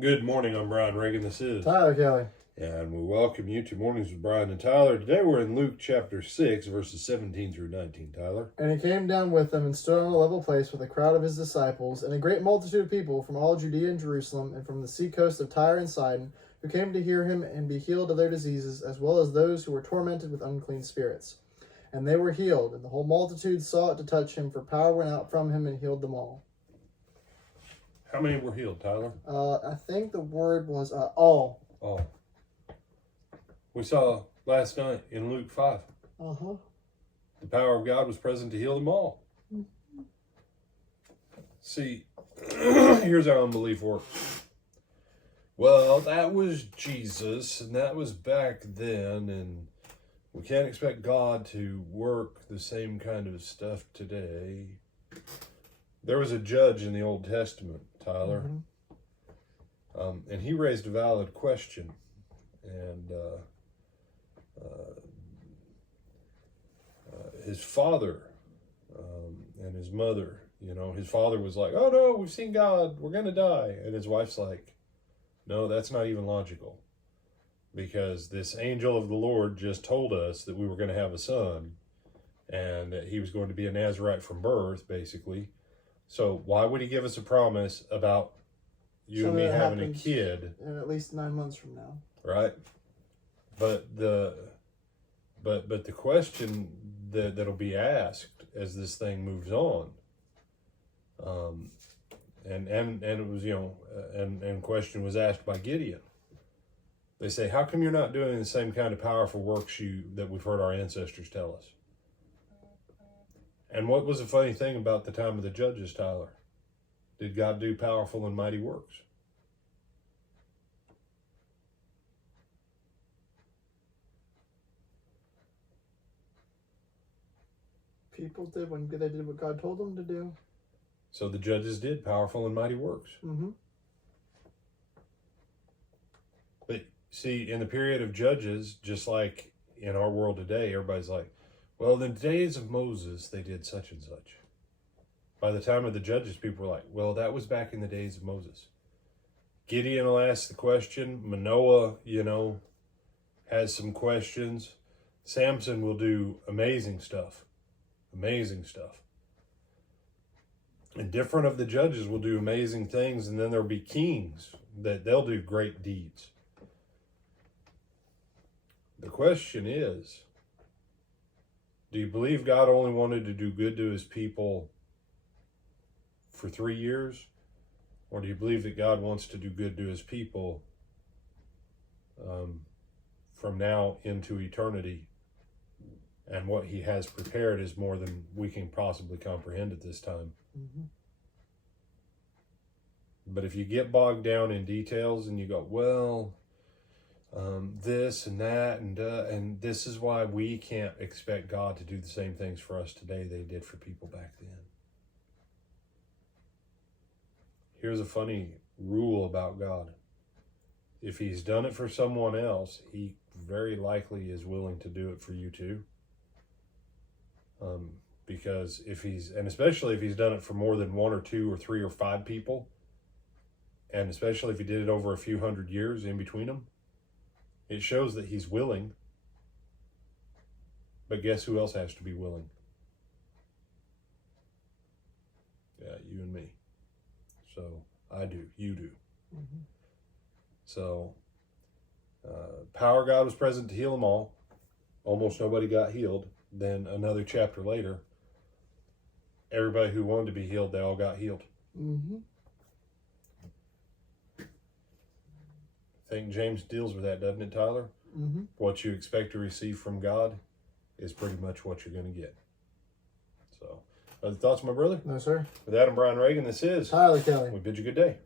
Good morning, I'm Brian Reagan. This is Tyler Kelly. And we welcome you to Mornings with Brian and Tyler. Today we're in Luke chapter 6, verses 17 through 19, Tyler. And he came down with them and stood on a level place with a crowd of his disciples and a great multitude of people from all Judea and Jerusalem and from the sea coast of Tyre and Sidon, who came to hear him and be healed of their diseases, as well as those who were tormented with unclean spirits. And they were healed, and the whole multitude sought to touch him, for power went out from him and healed them all. How many were healed, Tyler? I think the word was all. All. We saw last night in Luke 5. Uh-huh. The power of God was present to heal them all. Mm-hmm. See, here's how unbelief works. Well, that was Jesus, and that was back then, and we can't expect God to work the same kind of stuff today. There was a judge in the Old Testament, Tyler, and he raised a valid question, and his father and his mother, his father was like, oh no, we've seen God, we're going to die. And his wife's like, no, that's not even logical, because this angel of the Lord just told us that we were going to have a son and that he was going to be a Nazarite from birth, basically. So why would he give us a promise about you and me having a kid in at least 9 months from now? Right. But the question that'll be asked as this thing moves on, and it was and question was asked by Gideon. They say, how come you're not doing the same kind of powerful works that we've heard our ancestors tell us? And what was the funny thing about the time of the judges, Tyler? Did God do powerful and mighty works? People did when they did what God told them to do. So the judges did powerful and mighty works. Mm-hmm. But see, in the period of judges, just like in our world today, everybody's like, well, in the days of Moses, they did such and such. By the time of the judges, people were like, well, that was back in the days of Moses. Gideon will ask the question. Manoah, has some questions. Samson will do amazing stuff. Amazing stuff. And different of the judges will do amazing things, and then there'll be kings that they'll do great deeds. The question is, do you believe God only wanted to do good to his people for 3 years? Or do you believe that God wants to do good to his people from now into eternity? And what he has prepared is more than we can possibly comprehend at this time. Mm-hmm. But if you get bogged down in details and you go, well, this and that, and this is why we can't expect God to do the same things for us today they did for people back then. Here's a funny rule about God. If he's done it for someone else, he very likely is willing to do it for you too. Because especially if he's done it for more than 1 or 2 or 3 or 5 people, and especially if he did it over a few hundred years in between them, it shows that he's willing. But guess who else has to be willing? Yeah, you and me. So I do, you do. Mm-hmm. So power of God was present to heal them all. Almost nobody got healed. Then another chapter later, everybody who wanted to be healed, they all got healed. Mm-hmm. I think James deals with that, doesn't it, Tyler? Mm-hmm. What you expect to receive from God is pretty much what you're going to get. So, other thoughts, my brother? No, sir. With that, I'm Brian Reagan. This is Tyler Kelly. We bid you good day.